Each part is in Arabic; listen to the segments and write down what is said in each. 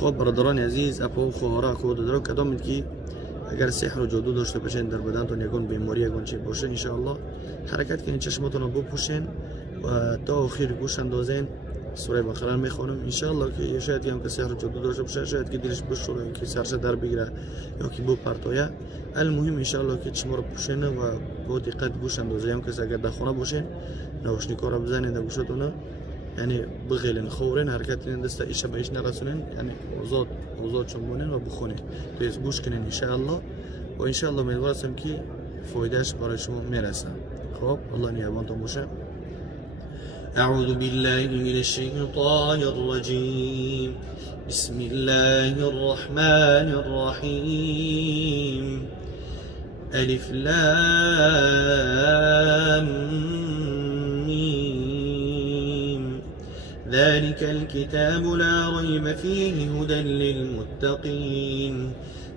خب برادران عزیز اپو خوارا خود درو کدام کی اگر سحر و جادو داشته باشین در بدنتون یکون بیماری یکون چی باشه ان شاء الله حرکت کنین چشماتون رو بپوشین و تا آخر گوش اندازین سوره بقره میخونم ان شاء الله که شاید هم که سحر و جادو داشته باشه شاید که دلش بشوره یا که سرش در بگیره یا که بپرتویه المهم ان شاء الله که چشما رو پوشین و با دقت گوش اندازین هم که اگر در خونه باشین نوشنیکا رو بزنین در گوشتون يعني بغيلن خورين حركاتين دستا إيش بإيش نرسلن يعني وزاد شمونين وبخونين تيس بوش كنن إن شاء الله وإن شاء الله من الواسم كي فويداش برشمو مرسا خب الله نيابانتم بوشا أعوذ بالله من الشيطان الرجيم بسم الله الرحمن الرحيم ألف لام ذلك الكتاب لا ريب فيه هدى للمتقين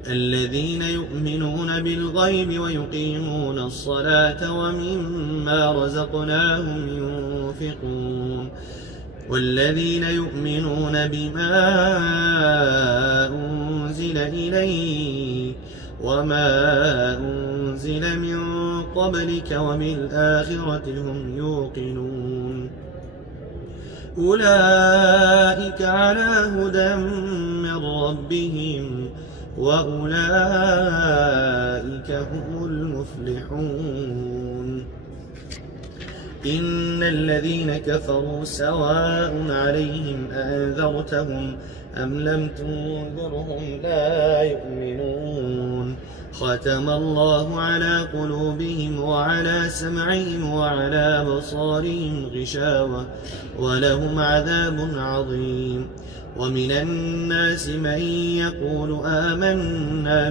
الذين يؤمنون بالغيب ويقيمون الصلاة ومما رزقناهم ينفقون والذين يؤمنون بما أنزل إليك وما أنزل من قبلك وبالآخرة هم يوقنون أولئك على هدى من ربهم وأولئك هم المفلحون إن الذين كفروا سواء عليهم أنذرتهم أم لم تنذرهم لا يؤمنون ختم الله على قلوبهم وعلى سمعهم وعلى بصارهم غشاوة ولهم عذاب عظيم ومن الناس من يقول آمنا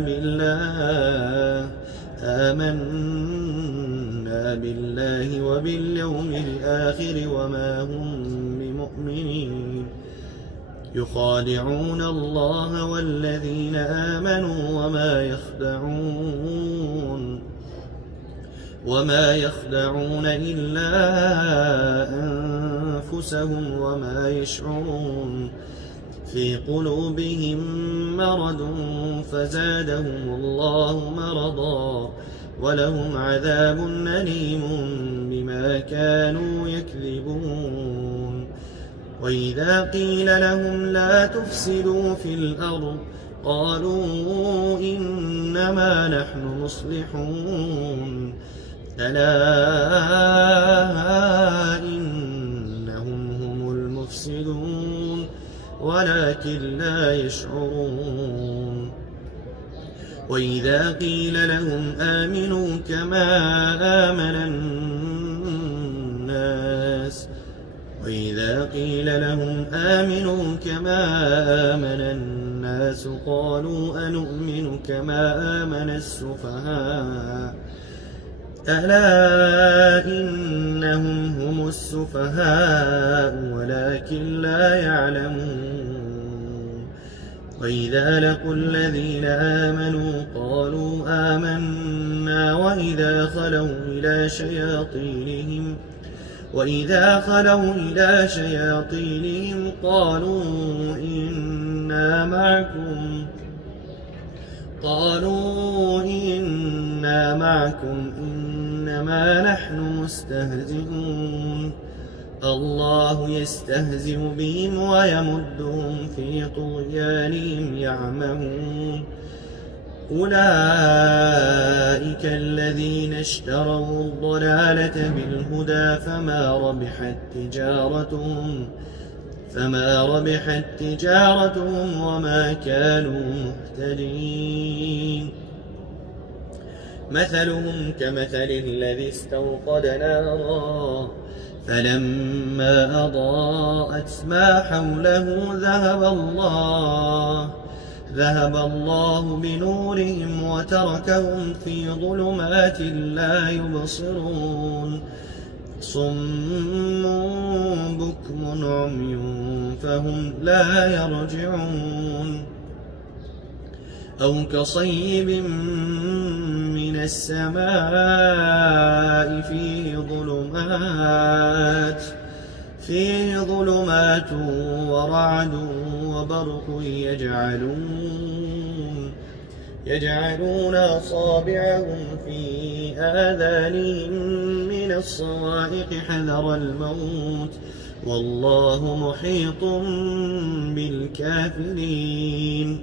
بالله وباليوم الآخر وما هم بمؤمنين يخادعون الله والذين آمنوا وما يخدعون إلا أنفسهم وما يشعرون في قلوبهم مرض فزادهم الله مرضا ولهم عذاب أليم بما كانوا يكذبون وإذا قيل لهم لا تفسدوا في الأرض قالوا إنما نحن مصلحون ألا إنهم هم المفسدون ولكن لا يشعرون وإذا قيل لهم آمنوا كما آمن الناس قالوا أنؤمن كما آمن السفهاء ألا إنهم هم السفهاء ولكن لا يعلمون وإذا لقوا الذين آمنوا قالوا آمنا وإذا خلوا إلى شياطينهم قالوا إنا معكم إنما نحن مستهزئون الله يستهزئ بهم ويمدهم في طغيانهم يعمهون أولئك الذين اشتروا الضلالة بالهدى فما ربحت تجارتهم وما كانوا مهتدين مثلهم كمثل الذي استوقد نارا فلما أضاءت ما حوله ذهب الله بنورهم وتركهم في ظلمات لا يبصرون صم بكم عمي فهم لا يرجعون أو كصيب من السماء فيه ظلمات ورعد وبرق يجعلون أصابعهم في آذانهم من الصواعق حذر الموت والله محيط بالكافرين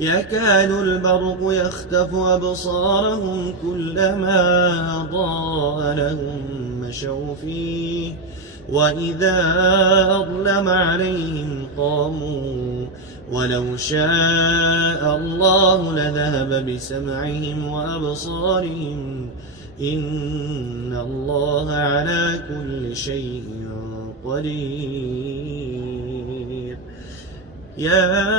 يكاد البرق يخطف أبصارهم كلما أضاء لهم مشوا فيه وإذا أظلم عليهم قاموا ولو شاء الله لذهب بسمعهم وأبصارهم إن الله على كل شيء قدير يا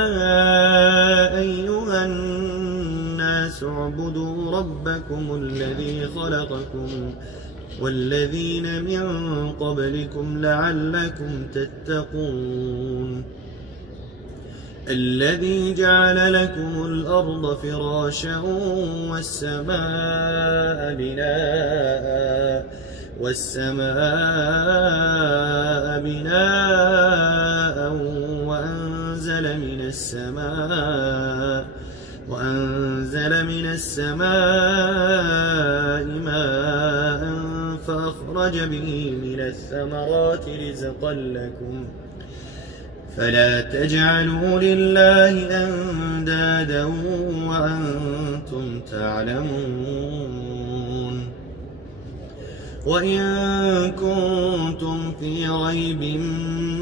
أيها الناس اعبدوا ربكم الذي خلقكم والذين من قبلكم لعلكم تتقون الذي جعل لكم الأرض فراشا والسماء بناء وأنزل من السماء ماء فأخرج به من الثمرات رزقا لكم فلا تجعلوا لله أندادا وأنتم تعلمون وإن كنتم في ريب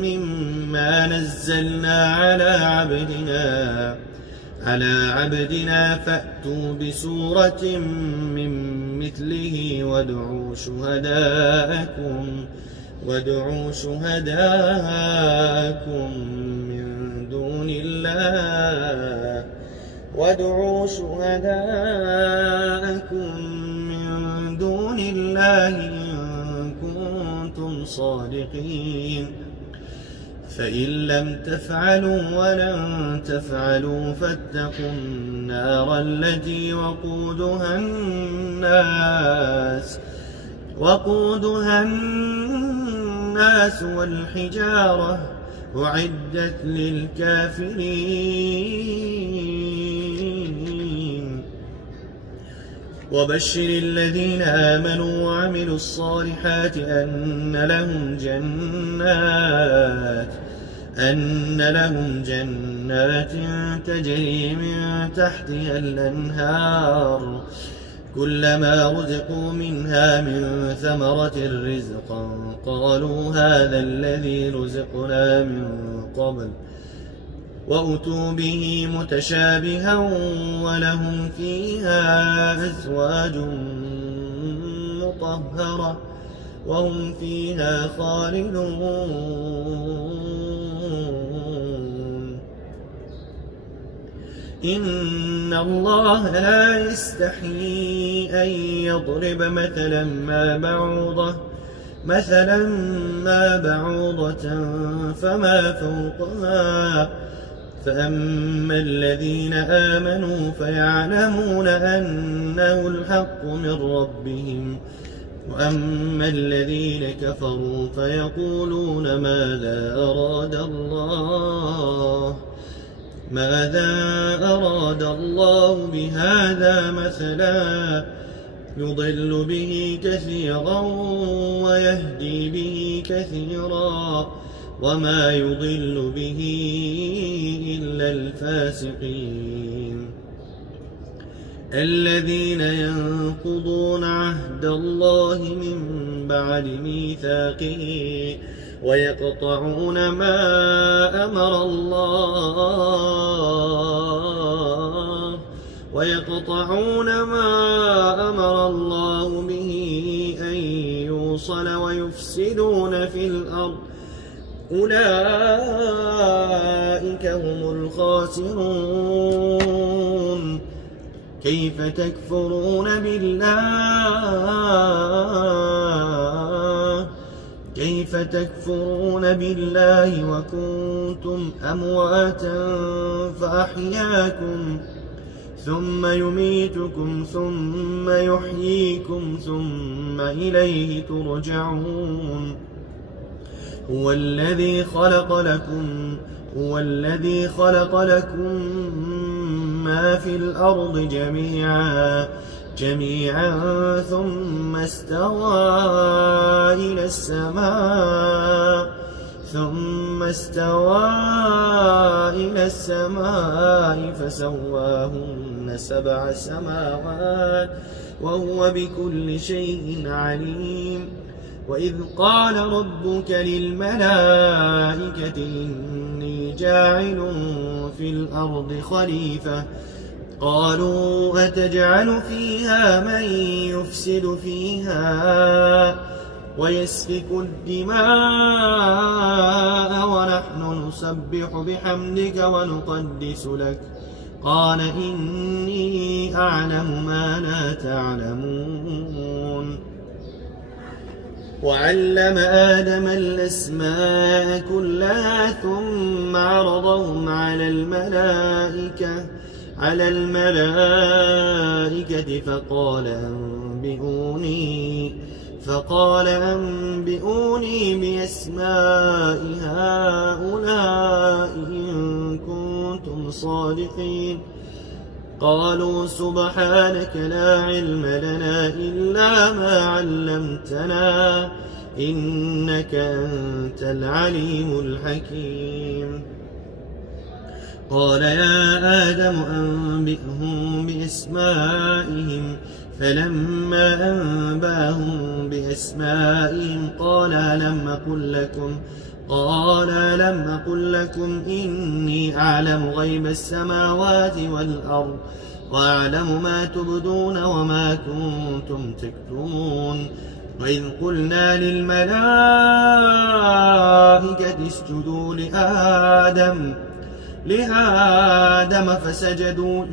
مما نزلنا على عبدنا فأتوا بسورة من مثله وادعوا شهداءكم من دون الله إن كنتم صادقين فإن لم تفعلوا ولن تفعلوا فاتقوا النار التي وقودها الناس والحجارة أعدت للكافرين وبشر الذين آمنوا وعملوا الصالحات أن لهم جنات تجري من تحتها الأنهار كلما رزقوا منها من ثمرة رزقا قالوا هذا الذي رزقنا من قبل وأتوا به متشابها ولهم فيها أزواج مطهرة وهم فيها خالدون إن الله لا يستحيي أن يضرب مثلا ما بعوضة فما فوقها فأما الذين آمنوا فيعلمون أنه الحق من ربهم وأما الذين كفروا فيقولون ماذا أراد الله بهذا مثلا يضل به كثيرا ويهدي به كثيرا وما يضل به إلا الفاسقين الذين ينقضون عهد الله من بعد ميثاقه ويقطعون ما أمر الله به أن يوصل ويفسدون في الأرض أولئك هم الخاسرون كيف تكفرون بالله وكنتم أمواتا فأحياكم ثم يميتكم ثم يحييكم ثم إليه ترجعون هو الذي خلق لكم ما في الأرض جميعا ثم استوى إلى السماء فسواهن 7 سماوات وهو بكل شيء عليم. وإذ قال ربك للملائكة إني جاعل في الأرض خليفة قالوا أتجعل فيها من يفسد فيها ويسفك الدماء ونحن نسبح بحمدك ونقدس لك قال إني أعلم ما لا تعلمون. وعلم آدم الأسماء كلها ثم عرضهم على الملائكة فقال أنبئوني بأسماء هؤلاء إن كنتم صادقين. قالوا سبحانك لا علم لنا إلا ما علمتنا إنك أنت العليم الحكيم. قال يا آدم أنبئهم بأسمائهم فلما أنباهم بأسمائهم قال ألم أقل لكم إني أعلم غيب السماوات والأرض وأعلم ما تبدون وما كنتم تكتمون. وإذ قلنا للملائكة اسجدوا لآدم فسجدوا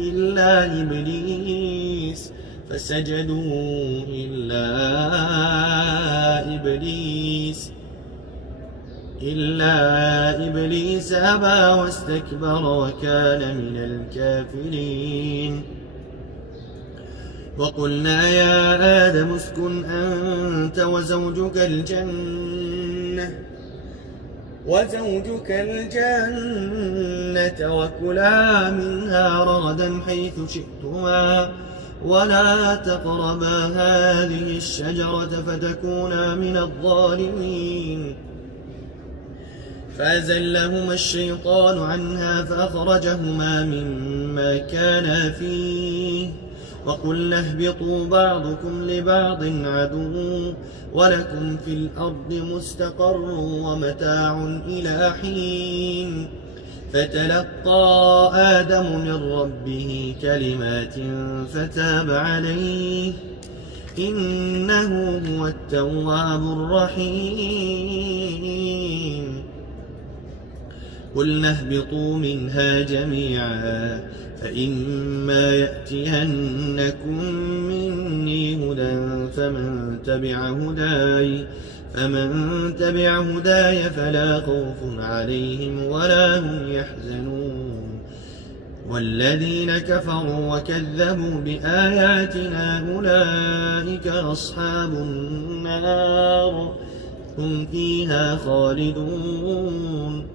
إلا إبليس أبى واستكبر وكان من الكافرين. وقلنا يا آدم اسكن أنت وزوجك الجنة وكلا منها رغدا حيث شئتما ولا تقربا هذه الشجرة فتكونا من الظالمين. فأزلهما الشيطان عنها فأخرجهما مما كانا فيه وقلنا اهبطوا بعضكم لبعض عدو ولكم في الأرض مستقر ومتاع إلى حين. فتلقى آدم من ربه كلمات فتاب عليه إنه هو التواب الرحيم. قلنا اهبطوا منها جميعا فإما يأتينكم مني هدى فمن تبع هداي فلا خوف عليهم ولا هم يحزنون. والذين كفروا وكذبوا بآياتنا أولئك أصحاب النار هم فيها خالدون.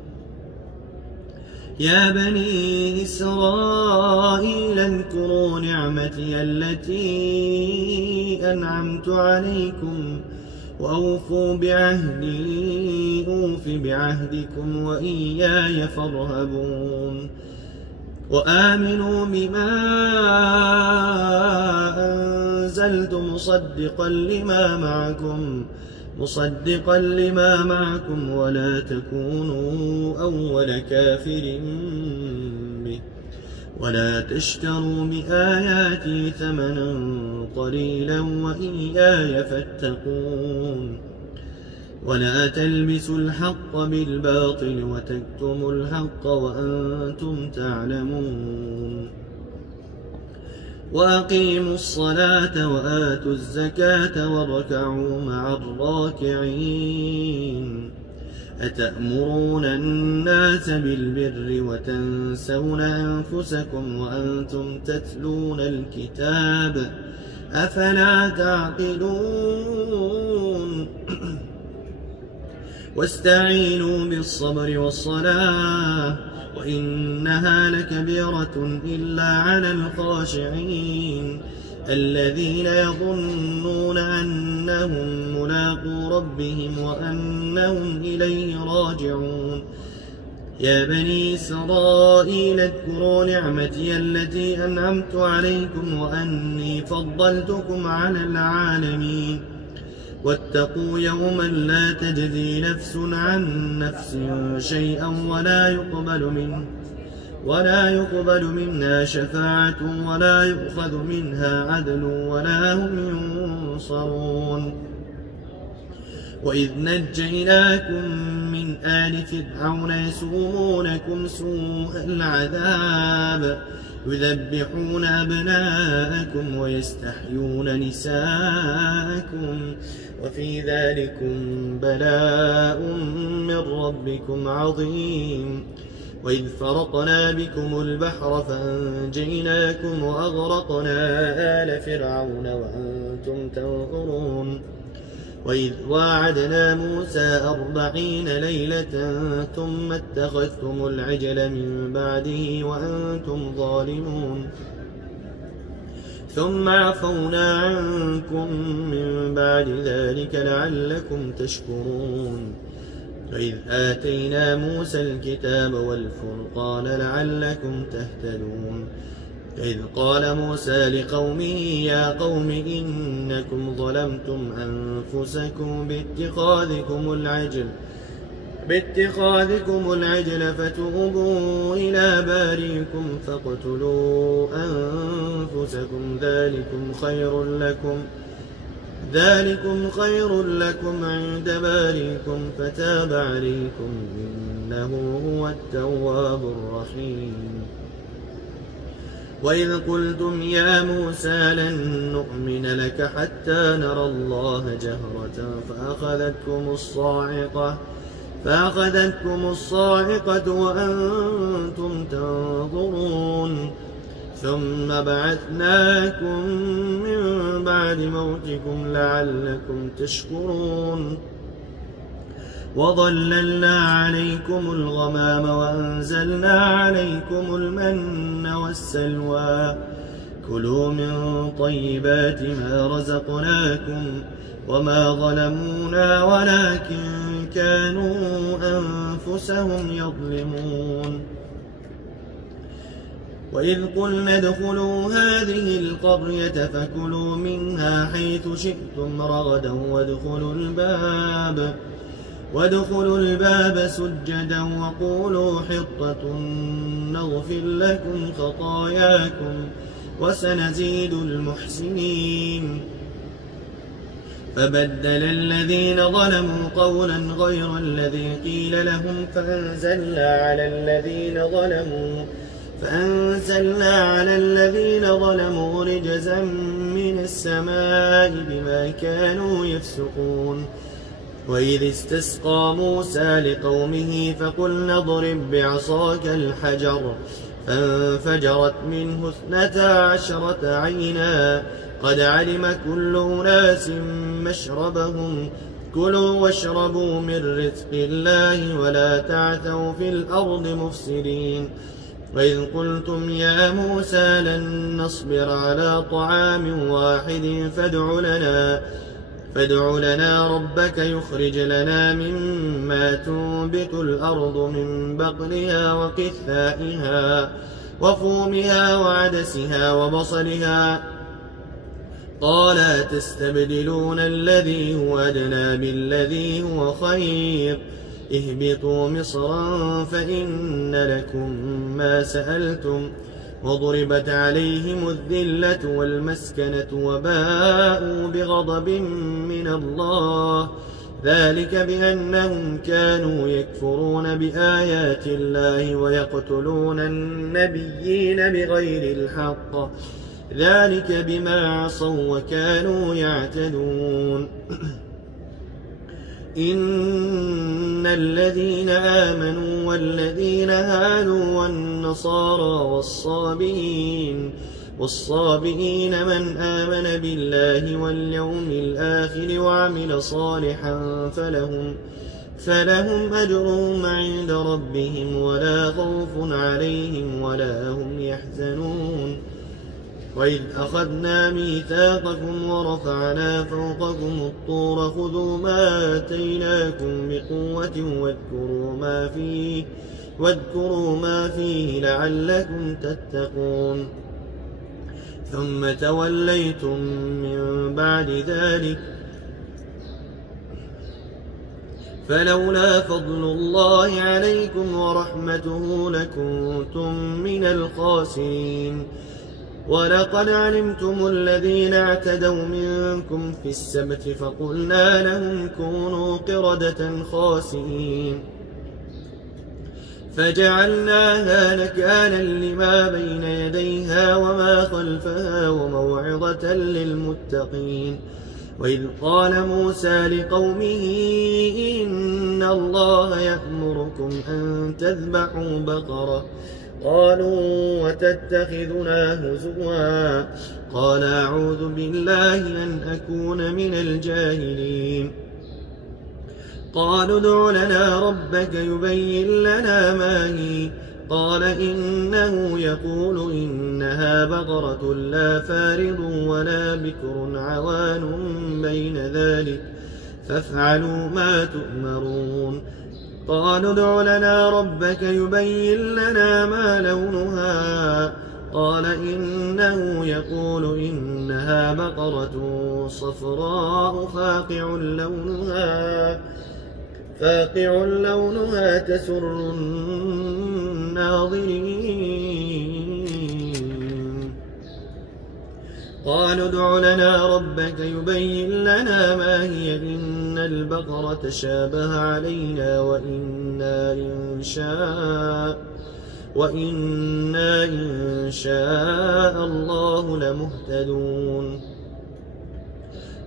يا بني إسرائيل اذكروا نعمتي التي أنعمت عليكم وأوفوا بعهدي أوف بعهدكم وإياي فارهبون. وآمنوا بما أنزلت مصدقا لما معكم ولا تكونوا أول كافر به ولا تشتروا بآياتي ثمنا قليلا وإياي فاتقون. ولا تلبسوا الحق بالباطل وتكتموا الحق وأنتم تعلمون. وأقيموا الصلاة وآتوا الزكاة واركعوا مع الراكعين. أتأمرون الناس بالبر وتنسون أنفسكم وأنتم تتلون الكتاب أفلا تعقلون. واستعينوا بالصبر والصلاة وإنها لكبيرة إلا على الخاشعين الذين يظنون أنهم ملاقو ربهم وأنهم إليه راجعون يا بني إسرائيل اذكروا نعمتي التي أنعمت عليكم وأني فضلتكم على العالمين واتقوا يوما لا تجزي نفس عن نفس شيئا ولا يقبل منها شفاعة ولا يؤخذ منها عدل ولا هم ينصرون وإذ نجيناكم من آل فرعون يسومونكم سوء العذاب يذبحون أبناءكم ويستحيون نساءكم وفي ذلكم بلاء من ربكم عظيم وإذ فرقنا بكم البحر فأنجيناكم وأغرقنا آل فرعون وأنتم تنظرون وإذ واعدنا موسى 40 ليلة ثم اتخذتم العجل من بعده وأنتم ظالمون ثم عفونا عنكم من بعد ذلك لعلكم تشكرون وإذ آتينا موسى الكتاب والفرقان لعلكم تهتدون إذ قال موسى لقومه يا قوم إنكم ظلمتم أنفسكم باتخاذكم العجل فتوبوا إلى بارئكم فاقتلوا أنفسكم ذلكم خير لكم عند بارئكم فتاب عليكم إنه هو التواب الرحيم وإذ قلتم يا موسى لن نؤمن لك حتى نرى الله جهرة فأخذتكم الصاعقة وأنتم تنظرون ثم بعثناكم من بعد موتكم لعلكم تشكرون وظللنا عليكم الغمام وأنزلنا عليكم المن والسلوى كلوا من طيبات ما رزقناكم وما ظلمونا ولكن كانوا أنفسهم يظلمون وإذ قلنا ادخلوا هذه القرية فكلوا منها حيث شئتم رغدا وادخلوا الباب سجدا وقولوا حطة نغفر لكم خطاياكم وسنزيد المحسنين فبدل الذين ظلموا قولا غير الذي قيل لهم فأنزلنا على الذين ظلموا رجزا من السماء بما كانوا يفسقون وإذ استسقى موسى لقومه فقلنا اضرب بعصاك الحجر فانفجرت منه 12 عينا قد علم كل أناس مشربهم كلوا واشربوا من رزق الله ولا تعثوا في الأرض مفسدين وإذ قلتم يا موسى لن نصبر على طعام واحد فادع لنا ربك يخرج لنا مما تنبت الأرض من بقلها وقثائها وفومها وعدسها وبصلها قال تستبدلون الذي هو أدنى بالذي هو خير اهبطوا مصرا فإن لكم ما سألتم وضربت عليهم الذلة والمسكنة وباءوا بغضب من الله ذلك بأنهم كانوا يكفرون بآيات الله ويقتلون النبيين بغير الحق ذلك بما عصوا وكانوا يعتدون إن الذين آمنوا والذين هادوا والنصارى والصابئين من آمن بالله واليوم الآخر وعمل صالحا فلهم أجرهم عند ربهم ولا خوف عليهم ولا هم يحزنون. وإذ أخذنا ميثاقكم ورفعنا فوقكم الطور خذوا ما آتيناكم بقوة واذكروا ما فيه لعلكم تتقون. ثم توليتم من بعد ذلك فلولا فضل الله عليكم ورحمته لكنتم من الخاسرين. ولقد علمتم الذين اعتدوا منكم في السبت فقلنا لهم كونوا قردة خاسئين فجعلناها نكالا لما بين يديها وما خلفها وموعظة للمتقين. وإذ قال موسى لقومه إن الله يأمركم أن تذبحوا بقرة قالوا وتتخذنا هزوا قال أعوذ بالله أن أكون من الجاهلين. قالوا ادع لنا ربك يبين لنا ما هي قال إنه يقول إنها بقرة لا فارض ولا بكر عوان بين ذلك فافعلوا ما تؤمرون. قالوا ادع لنا ربك يبين لنا ما لونها قال إنه يقول إنها بقرة صفراء فاقع لونها تسر الناظرين. قالوا ادع لنا ربك يبين لنا ما هي إن البقرة شابه علينا وإنا إن شاء الله لمهتدون.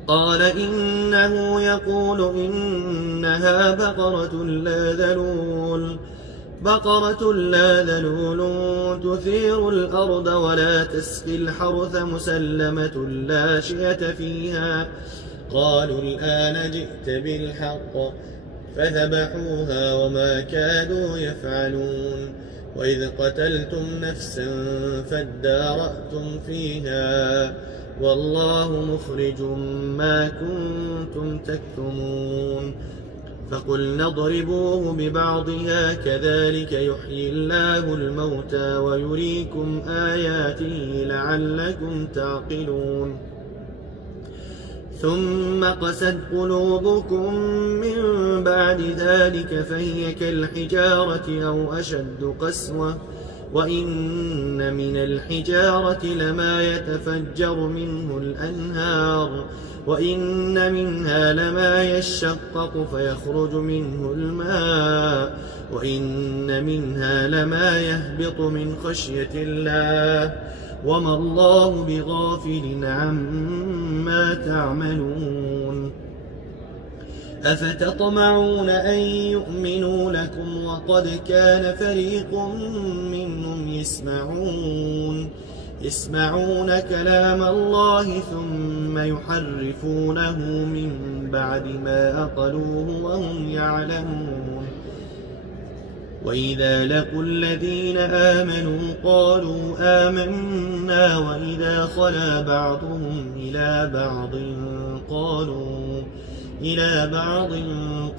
قال إنه يقول إنها بقرة لا ذلول تثير الأرض ولا تسقي الحرث مسلمة لا شية فيها. قالوا الآن جئت بالحق فذبحوها وما كادوا يفعلون. وإذ قتلتم نفسا فادارأتم فيها والله مخرج ما كنتم تكتمون. فقلنا اضربوه ببعضها كذلك يحيي الله الموتى ويريكم آياته لعلكم تعقلون. ثم قست قلوبكم من بعد ذلك فهي كالحجارة أو أشد قسوة وإن من الحجارة لما يتفجر منه الأنهار وإن منها لما يشقق فيخرج منه الماء وإن منها لما يهبط من خشية الله وما الله بغافل عما تعملون. أفتطمعون أن يؤمنوا لكم وقد كان فريق منهم يسمعون كلام الله ثم يحرفونه من بعد ما أقلوه وهم يعلمون. وإذا لقوا الذين آمنوا قالوا آمنا وإذا خلا بعضهم إلى بعض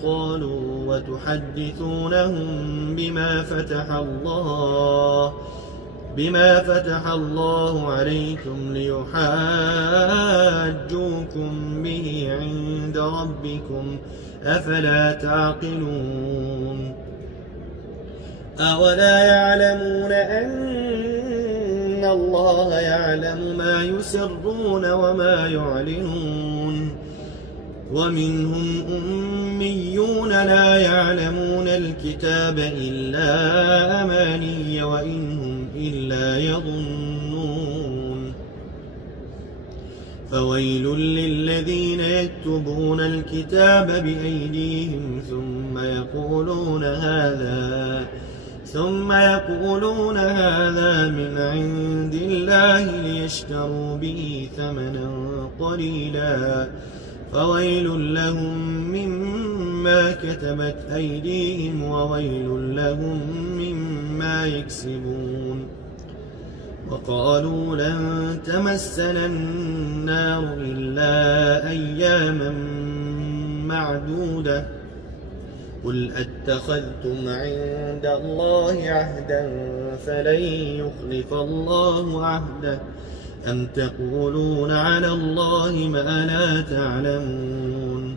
قالوا وتحدثونهم بما فتح الله عليكم ليحاجوكم به عند ربكم أفلا تعقلون. أولا يعلمون أن الله يعلم ما يسرون وما يعلنون. ومنهم أميون لا يعلمون الكتاب إلا أماني وإنهم إلا يظنون. فويل للذين يكتبون الكتاب بأيديهم ثم يقولون هذا من عند الله ليشتروا به ثمنا قليلا فويل لهم مما بما كتبت أيديهم وويل لهم مما يكسبون. وقالوا لن تمسنا النار إلا أياما معدودة قل أتخذتم عند الله عهدا فلن يخلف الله عهده أم تقولون على الله ما لا تعلمون.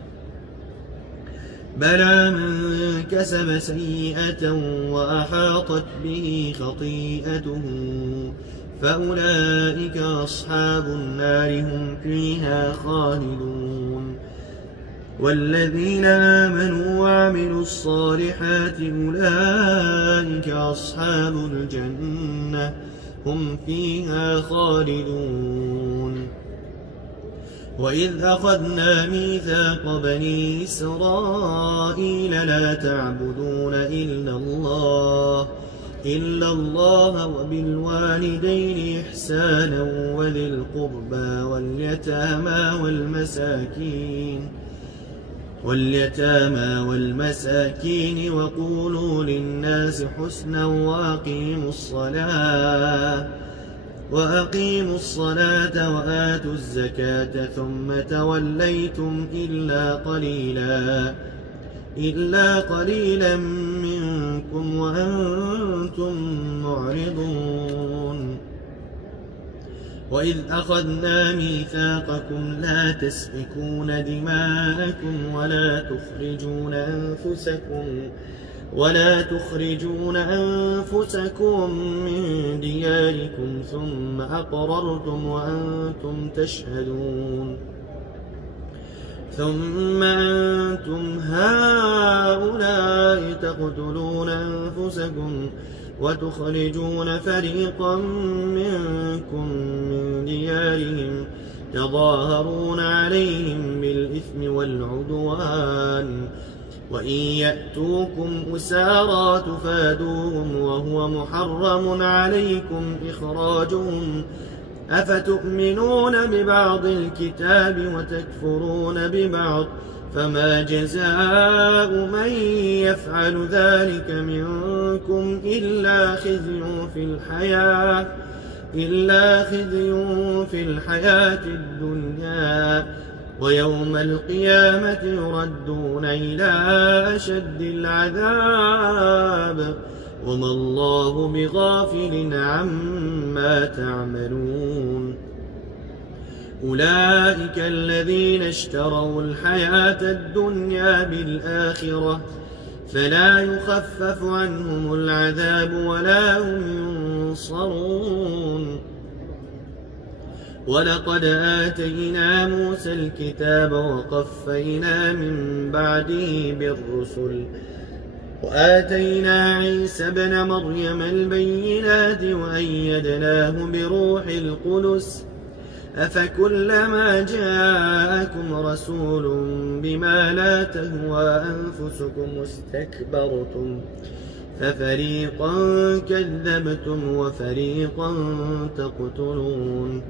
بلى من كسب سيئة وأحاطت به خطيئته فأولئك أصحاب النار هم فيها خالدون. والذين آمنوا وعملوا الصالحات أولئك أصحاب الجنة هم فيها خالدون. وإذ أخذنا ميثاق بني إسرائيل لا تعبدون إلا الله وبالوالدين إحسانا وذي القربى واليتامى والمساكين وقولوا للناس حسنا وأقيموا الصلاة وآتوا الزكاة ثم توليتم إلا قليلا منكم وأنتم معرضون. وإذ أخذنا ميثاقكم لا تسفكون دماءكم ولا تخرجون أنفسكم من دياركم ثم أقررتم وأنتم تشهدون. ثم أنتم هؤلاء تقتلون أنفسكم وتخرجون فريقا منكم من ديارهم تظاهرون عليهم بالإثم والعدوان وإن يأتوكم أسارى تفادوهم وهو محرم عليكم إخراجهم أفتؤمنون ببعض الكتاب وتكفرون ببعض فما جزاء من يفعل ذلك منكم إلا خزي في الحياة الدنيا ويوم القيامة يردون إلى أشد العذاب وما الله بغافل عما تعملون. أولئك الذين اشتروا الحياة الدنيا بالآخرة فلا يخفف عنهم العذاب ولا هم ينصرون. ولقد آتينا موسى الكتاب وقفينا من بعده بالرسل وآتينا عيسى ابن مريم البينات وأيدناه بروح القدس أفكلما جاءكم رسول بما لا تهوى أنفسكم استكبرتم ففريقا كذبتم وفريقا تقتلون.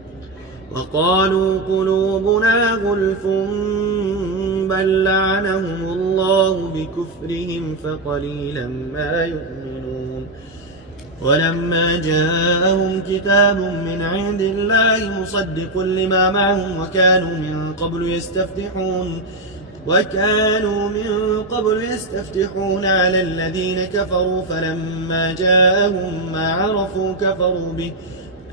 وقالوا قلوبنا غلف بل لعنهم الله بكفرهم فقليلا ما يؤمنون. ولما جاءهم كتاب من عند الله مصدق لما معهم وكانوا من قبل يستفتحون على الذين كفروا فلما جاءهم ما عرفوا كفروا به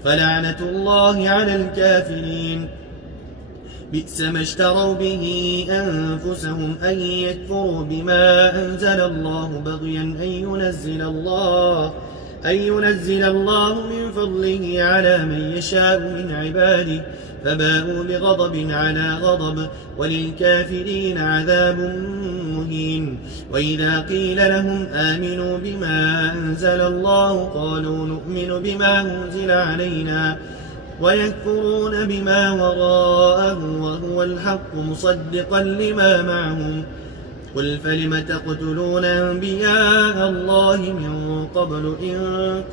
فلعنة الله على الكافرين. بئس ما اشتروا به أنفسهم أن يكفروا بما أنزل الله بغيا أن ينزل الله من فضله على من يشاء من عباده فباءوا بغضب على غضب وللكافرين عذاب مهين. وإذا قيل لهم آمنوا بما أنزل الله قالوا نؤمن بما أنزل علينا ويكفرون بما وراءه وهو الحق مصدقا لما معهم قل فلم تقتلون أنبياء الله من قبل إن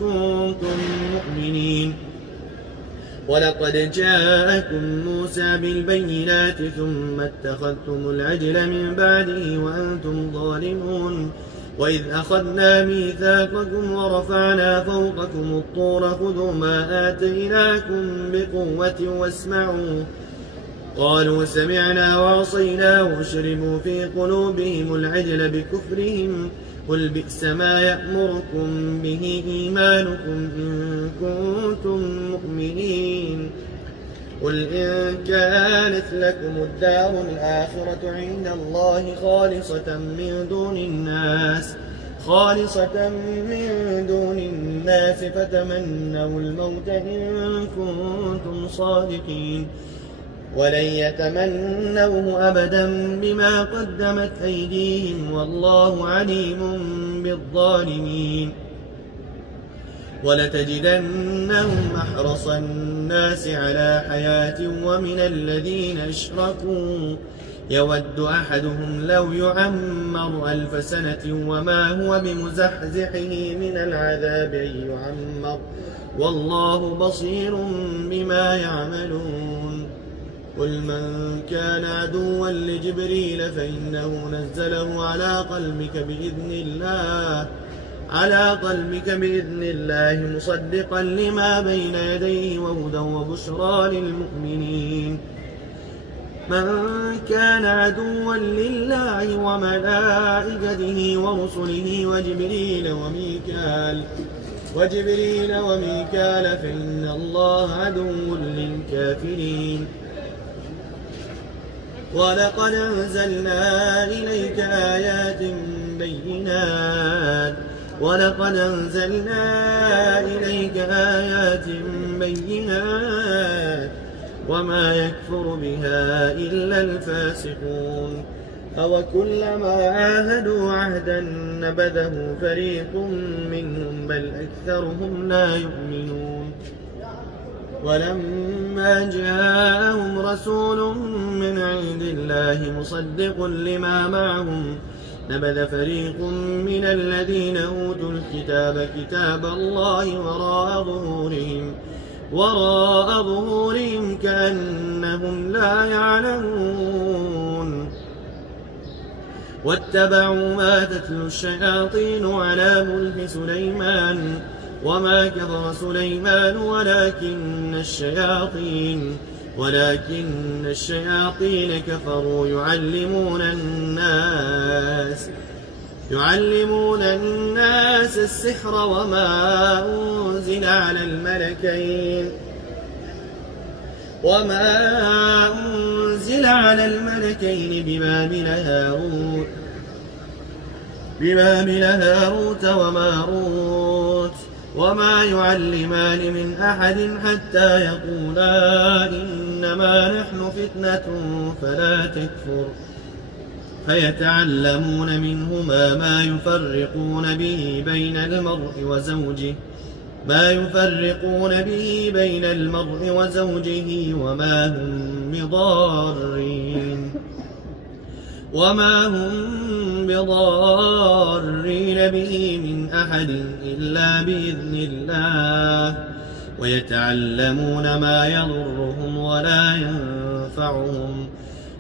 كنتم مؤمنين ولقد جاءكم موسى بالبينات ثم اتخذتم العجل من بعده وأنتم ظالمون وإذ أخذنا ميثاقكم ورفعنا فوقكم الطور خذوا ما آتيناكم بقوة واسمعوا قالوا سمعنا وعصينا واشربوا في قلوبهم العجل بكفرهم قل بئس ما يأمركم به إيمانكم إن كنتم مؤمنين قل إن كانت لكم الدار الآخرة عند الله خالصة من دون الناس فتمنوا الموت إن كنتم صادقين ولن يتمنوه أبدا بما قدمت أيديهم والله عليم بالظالمين ولتجدنهم أحرص الناس على حياة ومن الذين أشركوا يود أحدهم لو يعمر 1000 سنة وما هو بمزحزحه من العذاب أن يعمر والله بصير بما يعملون قل من كان عدوا لجبريل فإنه نزله على قلبك بإذن الله مصدقا لما بين يديه وهدى وبشرى للمؤمنين من كان عدوا لله وملائكته ورسله وجبريل وميكال فإن الله عدو للكافرين ولقد أنزلنا إليك آيات بينات وما يكفر بها إلا الفاسقون أوكلما عاهدوا عهدا نبذه فريق منهم بل أكثرهم لا يؤمنون ولما جاءهم رسول من عند الله مصدق لما معهم نبذ فريق من الذين أوتوا الكتاب كتاب الله وراء ظهورهم كأنهم لا يعلمون واتبعوا ما تتلو الشياطين على ملك سليمان وما كفر سليمان ولكن الشياطين كفروا يعلمون الناس السحر وما أنزل على الملكين ببابل هاروت وماروت وما يعلمان من أحد حتى يقولا إنما نحن فتنة فلا تكفر فيتعلمون منهما ما يفرقون به بين المرء وزوجه وما هم بضارين به من أحد إلا بإذن الله ويتعلمون ما يضرهم ولا ينفعهم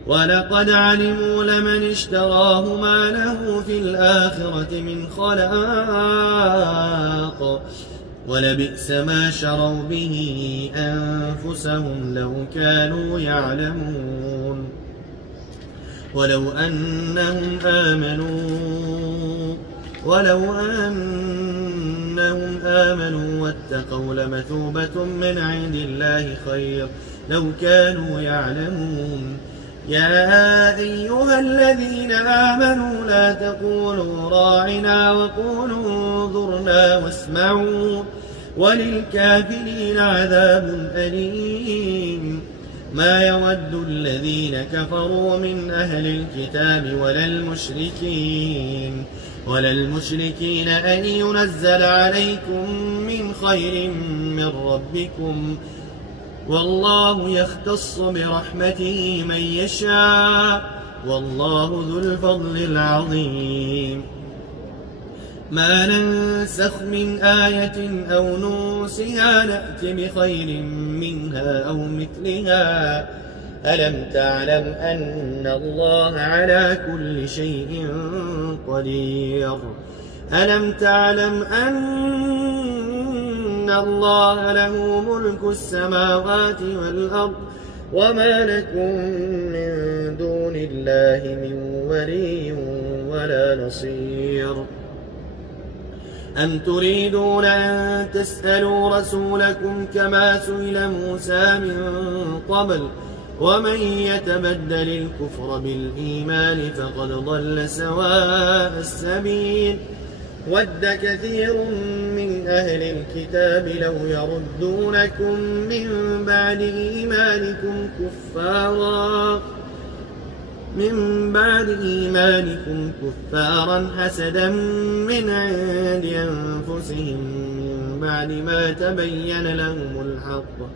ولقد علموا لمن اشتراه ما له في الآخرة من خلاق ولبئس ما شروا به أنفسهم لو كانوا يعلمون ولو أنهم آمنوا واتقوا لمثوبة من عند الله خير لو كانوا يعلمون يا أيها الذين آمنوا لا تقولوا راعنا وقولوا انظرنا واسمعوا وللكافرين عذاب أليم ما يود الذين كفروا من أهل الكتاب ولا المشركين أن ينزل عليكم من خير من ربكم والله يختص برحمته من يشاء والله ذو الفضل العظيم ما ننسخ من آية أو ننسها نأت بخير منها أو مثلها ألم تعلم أن الله على كل شيء قدير ألم تعلم أن الله له ملك السماوات والأرض وما لكم من دون الله من ولي ولا نصير أم تريدون أن تسألوا رسولكم كما سئل موسى من قبل ومن يتبدل الكفر بالإيمان فقد ضل سواء السبيل ود كثير من أهل الكتاب لو يردونكم من بعد إيمانكم كفارا حسدا من عند أنفسهم من بعد ما تبين لهم الحق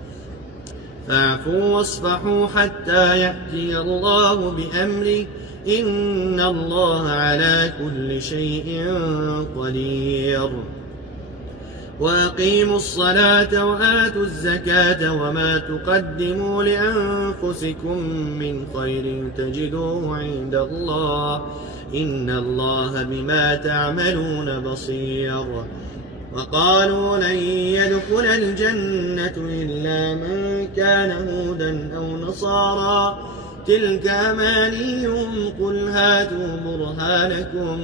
فاعفوا واصفحوا حتى يأتي الله بأمره إن الله على كل شيء قدير وأقيموا الصلاة وآتوا الزكاة وما تقدموا لأنفسكم من خير تجدوه عند الله إن الله بما تعملون بصير وقالوا لن يدخل الجنة إلا من كان هودا أو نصارى تلك أمانيهم قل هاتوا برهانكم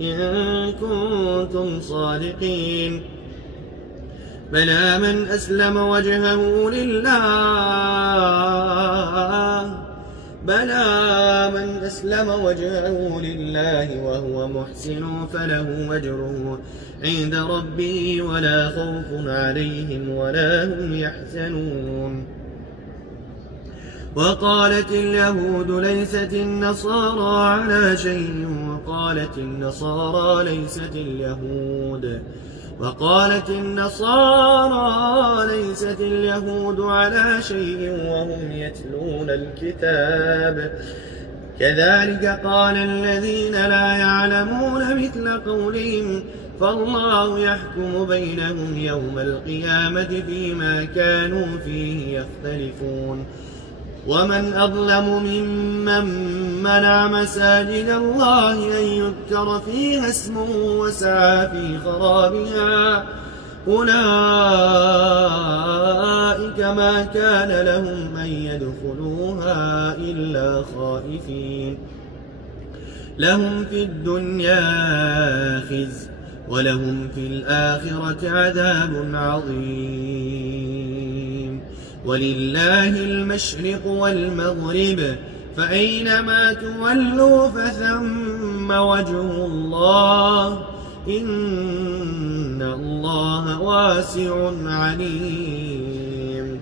إن كنتم صادقين بلى من أسلم وجهه لله وهو محسن فله أجره عند ربه ولا خوف عليهم ولا هم يحزنون وقالت اليهود ليست النصارى على شيء وقالت النصارى ليست اليهود على شيء وهم يتلون الكتاب كذلك قال الذين لا يعلمون مثل قولهم فالله يحكم بينهم يوم القيامة فيما كانوا فيه يختلفون ومن أظلم ممن منع مساجد الله أن يذكر فيها اسمه وسعى في خرابها أولئك ما كان لهم أن يدخلوها إلا خائفين لهم في الدنيا خزي ولهم في الآخرة عذاب عظيم ولله المشرق والمغرب فأينما تولوا فثم وجه الله إن الله واسع عليم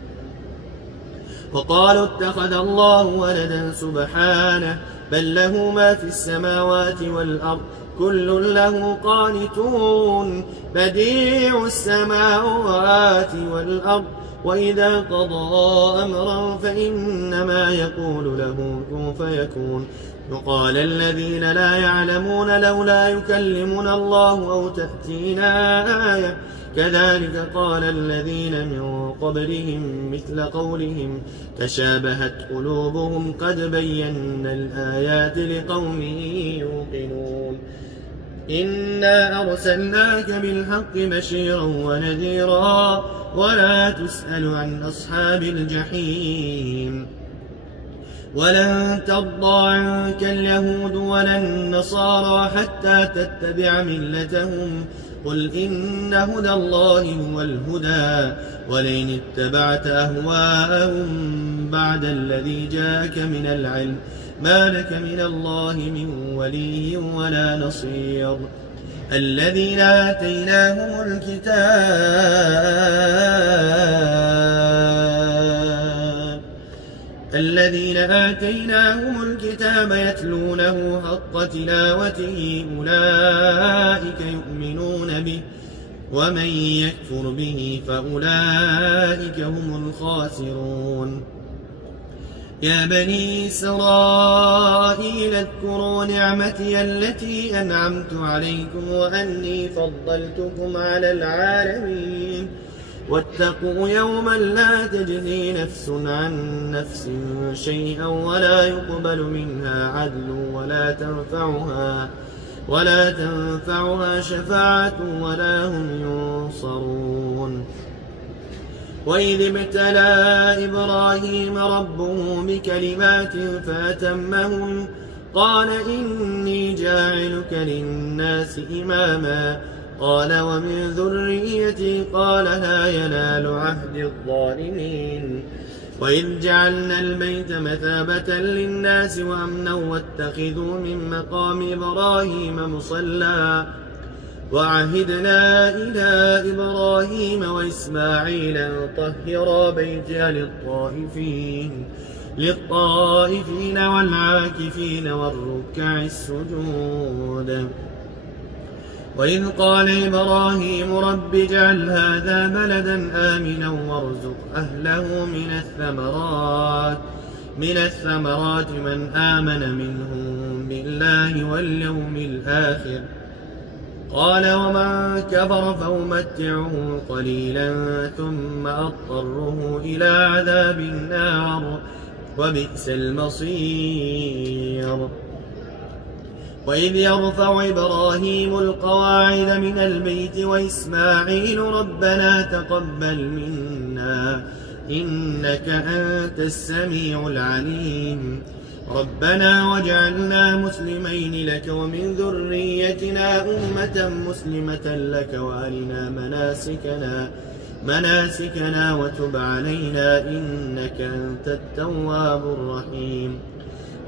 وقالوا اتخذ الله ولدا سبحانه بل له ما في السماوات والأرض كل له قانتون بديع السماوات والأرض وإذا قضى أمرا فإنما يقول له كن فيكون وقال الذين لا يعلمون لولا يكلمنا الله أو تأتينا آية كذلك قال الذين من قبلهم مثل قولهم تشابهت قلوبهم قد بينا الآيات لقوم يوقنون إنا أرسلناك بالحق بشيرا ونذيرا ولا تسأل عن أصحاب الجحيم ولن ترضى عنك اليهود ولا النصارى حتى تتبع ملتهم قل إن هدى الله هو الهدى ولئن اتبعت أهواءهم بعد الذي جاءك من العلم ما لك من الله من ولي ولا نصير الذين آتيناهم الكتاب يتلونه حق تلاوته أولئك يؤمنون به ومن يكفر به فأولئك هم الخاسرون يا بني إسرائيل اذكروا نعمتي التي أنعمت عليكم وأني فضلتكم على العالمين واتقوا يوما لا تجزي نفس عن نفس شيئا ولا يقبل منها عدل ولا تنفعها شفاعة ولا هم ينصرون. وإذ ابتلى إبراهيم ربه بكلمات فأتمهن قال إني جاعلك للناس إماما قال ومن ذريتي قال لا ينال عهد الظالمين. وإذ جعلنا البيت مثابة للناس وأمنا واتخذوا من مقام إبراهيم مصلى وعهدنا إلى إبراهيم وإسماعيل أن طهرا بيتي للطائفين والعاكفين والركع السجود. وإذ قال إبراهيم رب اجعل هذا بلدا آمنا وارزق أهله من الثمرات من آمن منهم بالله واليوم الآخر قال ومن كفر فأمتعه قليلا ثم أضطره إلى عذاب النار وبئس المصير. وإذ يرفع إبراهيم القواعد من البيت وإسماعيل ربنا تقبل منا إنك أنت السميع العليم ربنا واجعلنا مسلمين لك ومن ذريتنا أمة مسلمة لك وأرنا مناسكنا وتب علينا إنك أنت التواب الرحيم.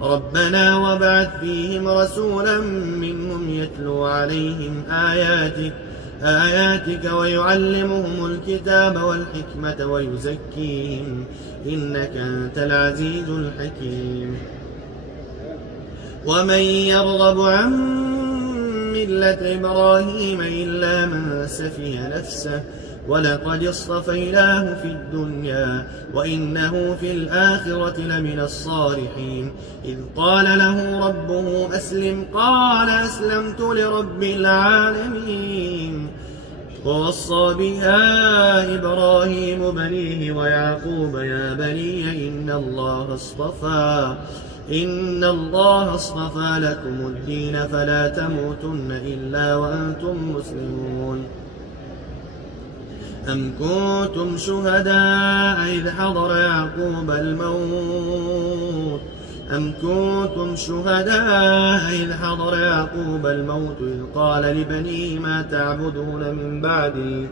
ربنا وابعث فيهم رسولا منهم يتلو عليهم آياتك ويعلمهم الكتاب والحكمة ويزكيهم إنك أنت العزيز الحكيم. ومن يرغب عن ملة إبراهيم إلا من سفي نفسه ولقد اصطفيناه في الدنيا وإنه في الآخرة لمن الصالحين. إذ قال له ربه أسلم قال أسلمت لرب العالمين. ووصى بها إبراهيم بنيه ويعقوب يا بني إن الله اصطفى لكم الدين فلا تموتن إلا وأنتم مسلمون. أم كنتم شهداء إذ حضر يعقوب الموت إذ قال لبنيه ما تعبدون من بعدي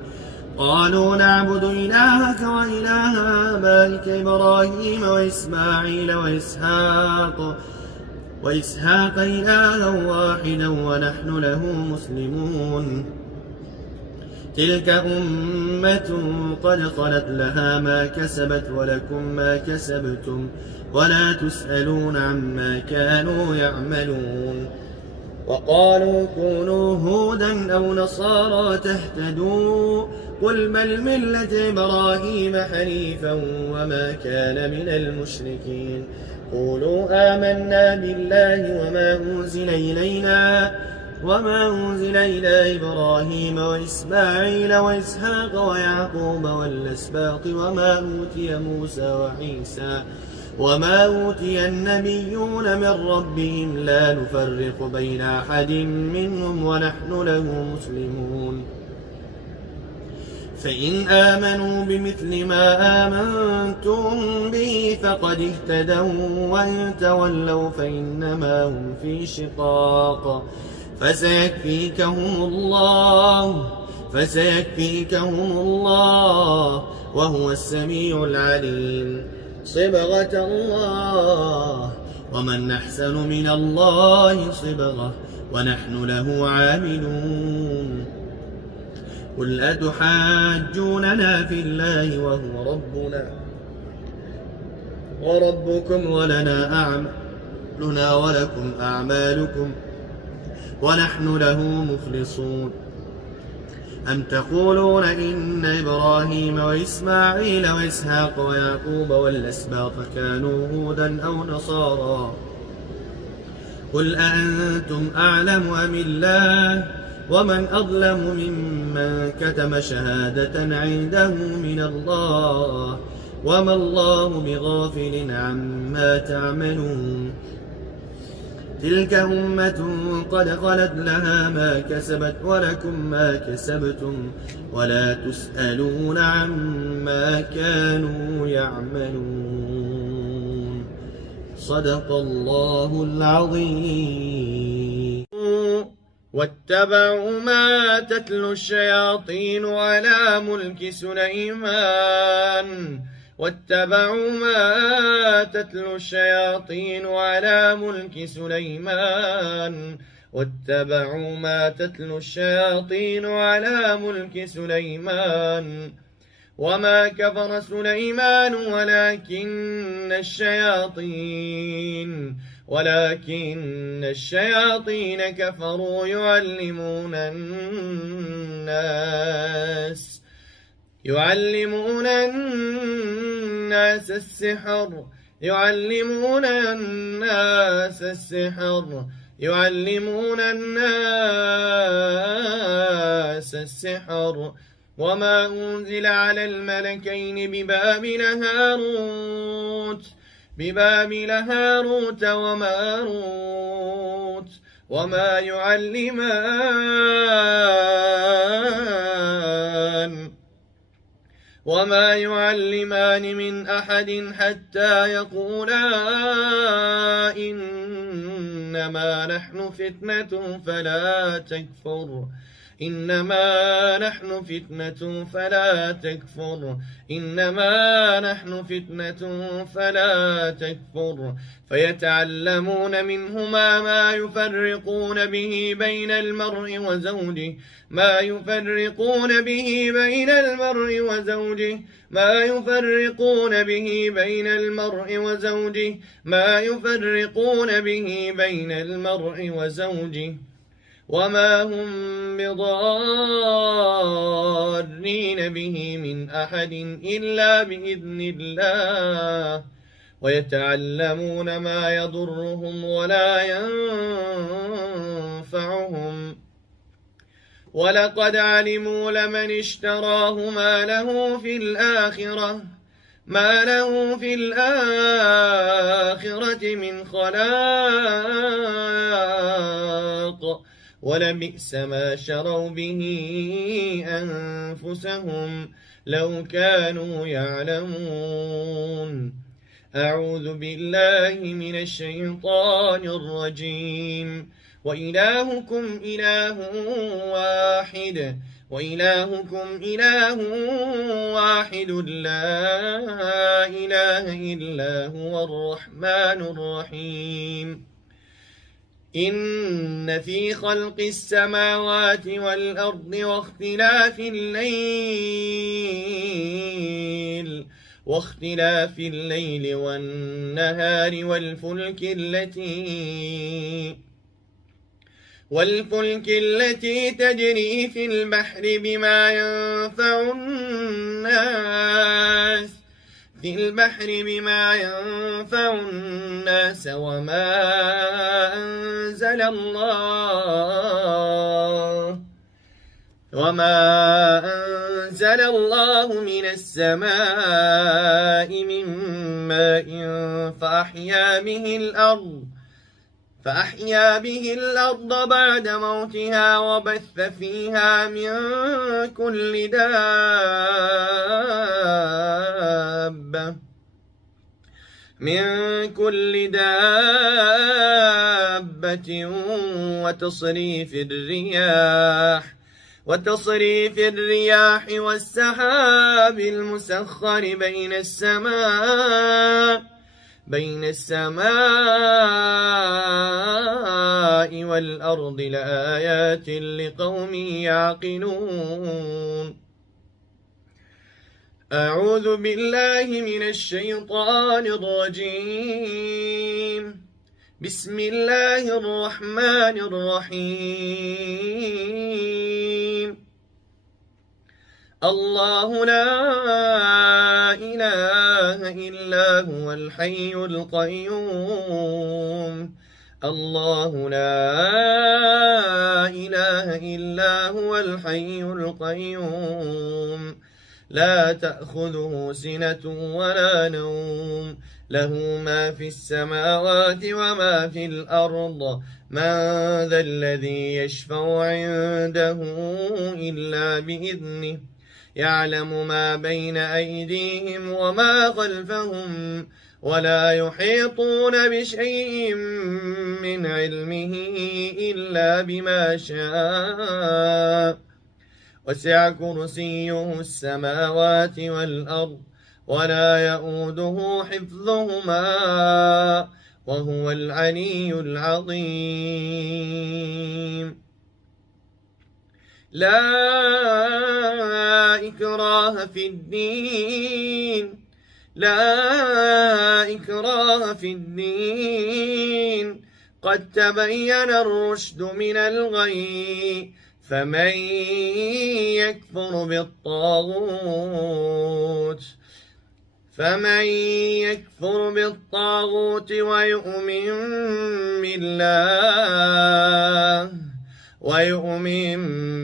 قالوا نعبد إلهك وإله آبائك إبراهيم وإسماعيل وإسحاق إلها واحدا ونحن له مسلمون. تلك أمة قد خلت لها ما كسبت ولكم ما كسبتم ولا تسألون عما كانوا يعملون. وقالوا كونوا هودا أو نصارى تهتدوا قل بل ملة إبراهيم حنيفا وما كان من المشركين. قولوا آمنا بالله وما أنزل إلى إبراهيم وإسماعيل وإسحاق ويعقوب والأسباط وما أوتي النبيون من ربهم لا نفرق بين أحد منهم ونحن له مسلمون. فإن آمنوا بمثل ما آمنتم به فقد اهتدوا وإن تولوا فإنما هم في شقاق فسيكفيكهم الله وهو السميع العليم. صبغة الله ومن أحسن من الله صبغة ونحن له عابدون. قل أتحاجوننا في الله وهو ربنا وربكم ولنا أعمالنا ولكم أعمالكم ونحن له مخلصون. أم تقولون إن إبراهيم وإسماعيل وإسحاق ويعقوب والأسباط كانوا هودا أو نصارى قل أأنتم أعلم أم الله ومن أظلم ممن كتم شهادة عنده من الله وما الله بغافل عما تعملون تلك أمة قد خلت لها ما كسبت ولكم ما كسبتم ولا تسألون عما كانوا يعملون صدق الله العظيم واتبعوا ما تتلو الشياطين على ملك سليمان واتبعوا ما تتلو الشياطين على ملك سليمان واتبعوا ما تتلو الشياطين على ملك سليمان وما كفر سليمان ولكن الشياطين كفروا يعلمون الناس السحر وما أنزل على الملكين ببابل هاروت وماروت وما يعلمان من أحد حتى يقولا إنما نحن فتنة فلا تكفر فيتعلمون منهما ما يفرقون به بين المرء وزوجه ما يفرقون به بين المرء وزوجه وما هم بضارين به من أحد إلا بإذن الله ويتعلمون ما يضرهم ولا ينفعهم ولقد علموا لمن اشتراه ما له في الآخرة من خلاق ولبئس ما شروا به أنفسهم لو كانوا يعلمون أعوذ بالله من الشيطان الرجيم وإلهكم إله واحد لا إله إلا هو الرحمن الرحيم إن في خلق السماوات والأرض واختلاف الليل والنهار والفلك التي تجري في البحر بما ينفع الناس وما أنزل الله من السماء من ماء فأحيا به الأرض بعد موتها وبث فيها من كل دابة وتصريف الرياح والسحاب المسخر بين السماء والأرض لآيات لقوم يعقلون أعوذ بالله من الشيطان الرجيم بسم الله الرحمن الرحيم الله لا إله إلا هو الحي القيوم الله لا إله إلا هو الحي القيوم لا تأخذه سنة ولا نوم له ما في السماوات وما في الأرض من ذا الذي يشفع عنده إلا بإذنه يعلم ما بين أيديهم وما خلفهم ولا يحيطون بشيء من علمه إلا بما شاء وسع كرسيه السماوات والأرض ولا يؤوده حفظهما وهو العلي العظيم لا إكراه في الدين لا إكراه في الدين قد تبين الرشد من الغي فمن يكفر بالطاغوت ويؤمن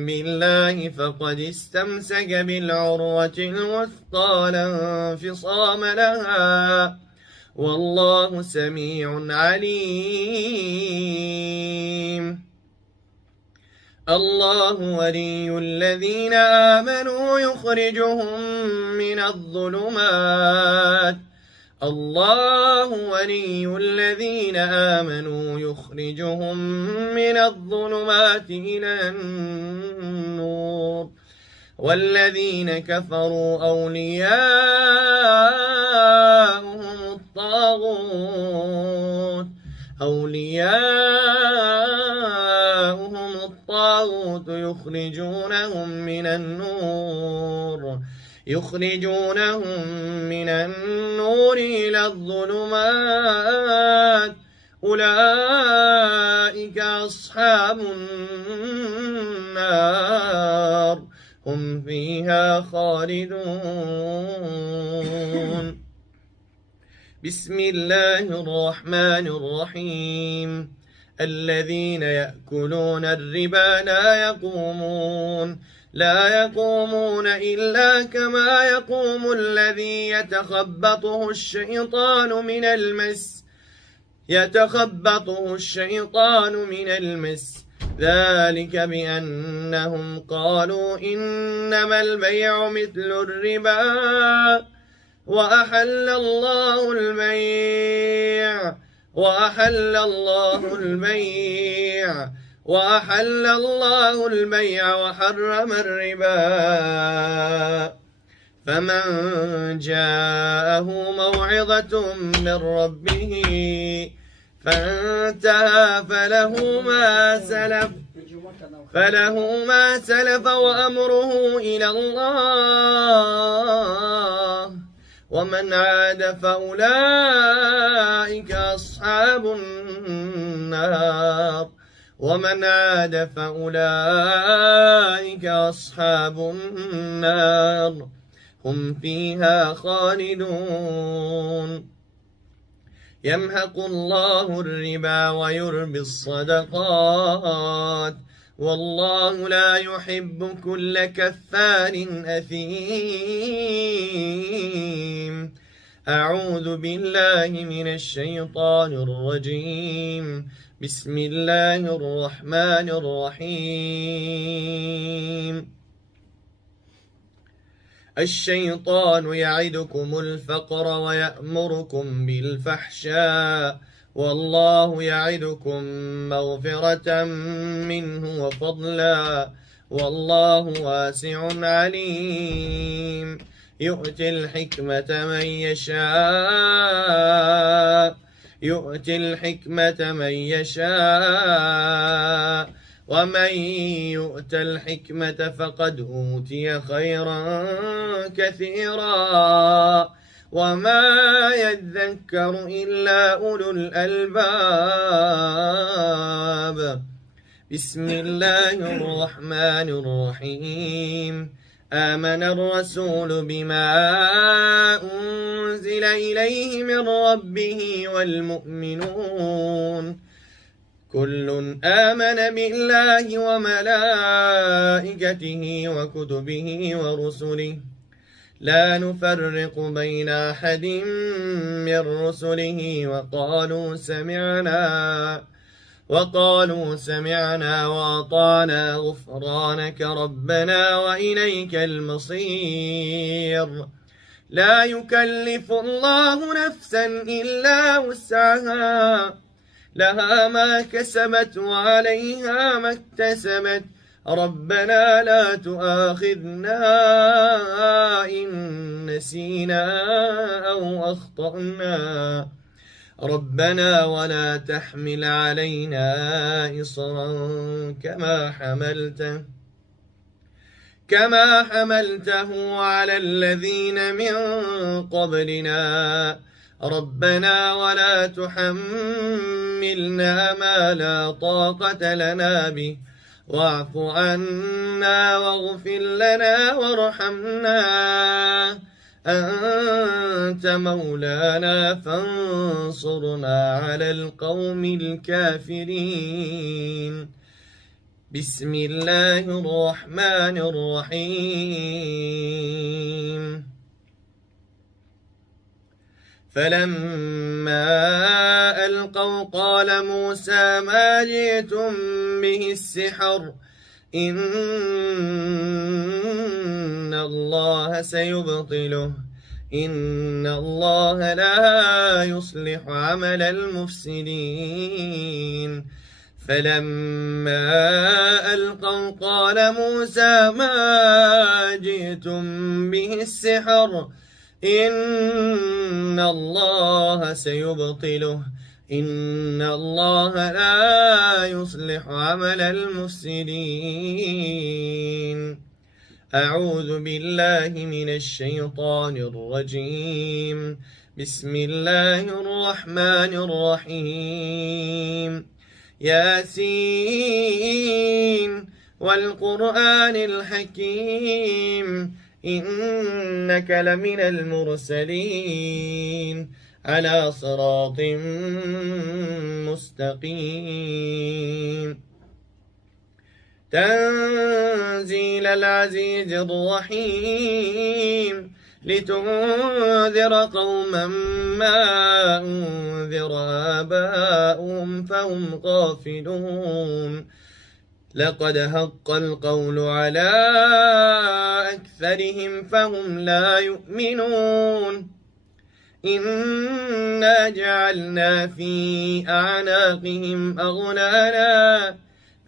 بالله فقد استمسك بالعروة الوثقى لا انفصام لها والله سميع عليم الله ولي الذين آمنوا يخرجهم من الظلمات إلى النور والذين كفروا أولياؤهم الطاغوت يخرجونهم من النور إلى الظلمات أولئك أصحاب النار هم فيها خالدون بسم الله الرحمن الرحيم الذين يأكلون الربا لا يقومون إلا كما يقوم الذي يتخبطه الشيطان من المس ذلك بأنهم قالوا إنما البيع مثل الربا وأحل الله البيع وحرم الربا فمن جاءه موعظة من ربه فانتهى فله ما سلف وأمره إلى الله ومن عاد فأولئك أصحاب النار هم فيها خالدون يمحق الله الربا ويربي الصدقات والله لا يحب كل كفار أثيم أعوذ بالله من الشيطان الرجيم بسم الله الرحمن الرحيم الشيطان يعدكم الفقر ويأمركم بالفحشاء والله يعدكم مغفرة منه وفضلا والله واسع عليم يؤتي الحكمة من يشاء ومن يؤت الحكمة فقد أوتي خيرا كثيرا وما يذكر إلا أولو الألباب بسم الله الرحمن الرحيم آمن الرسول بما أنزل إليه من ربه والمؤمنون كل آمن بالله وملائكته وكتبه ورسله لا نفرق بين أحد من رسله وقالوا سمعنا وأطعنا غفرانك ربنا وإليك المصير لا يكلف الله نفسا إلا وسعها لها ما كسبت وعليها ما اكتسبت ربنا لا تؤاخذنا إن نسينا أو أخطأنا ربنا ولا تحمل علينا إصرا كما حملته على الذين من قبلنا ربنا ولا تحملنا ما لا طاقة لنا به واعف عنا واغفر لنا وارحمنا أنت مولانا فانصرنا على القوم الكافرين بسم الله الرحمن الرحيم فلما ألقوا قال موسى ما جئتم به السحر إن الله سيبطله إن الله لا يصلح عمل المفسدين فلما ألقوا قال موسى ما جئتم به السحر إن الله سيبطله إن الله لا يصلح عمل المفسدين أعوذ بالله من الشيطان الرجيم بسم الله الرحمن الرحيم ياسين والقرآن الحكيم إنك لمن المرسلين على صراط مستقيم تنزيل العزيز الرحيم لتنذر قوما ما أنذر آباؤهم فهم غافلون لقد حق القول على أكثرهم فهم لا يؤمنون إنا جعلنا في أعناقهم أغلالا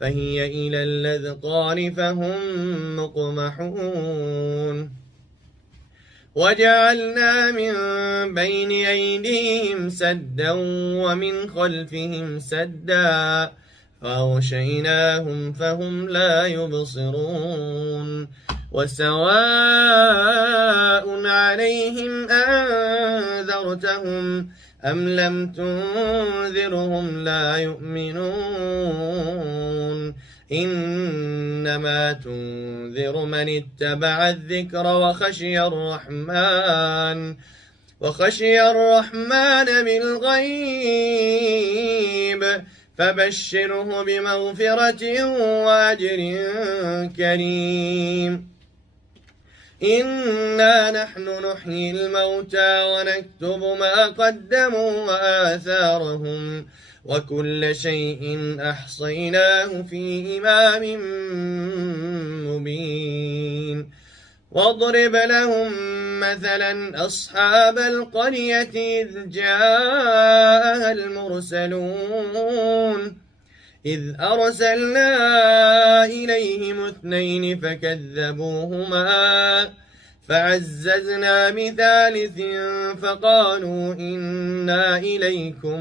فهي إلى الأذقان فهم مقمحون وجعلنا من بين أيديهم سدا ومن خلفهم سدا فأغشيناهم فهم لا يبصرون وسواء عليهم أنذرتهم أم لم تنذرهم لا يؤمنون إنما تنذر من اتبع الذكر وخشي الرحمن بالغيب فبشره بمغفرة وأجر كريم إنا نحن نحيي الموتى ونكتب ما قدموا وآثارهم وكل شيء أحصيناه في إمام مبين واضرب لهم مثلا أصحاب القرية إذ جاءها المرسلون إذ أرسلنا إليهم 2 فكذبوهما فعززنا بثالث فقالوا إنا إليكم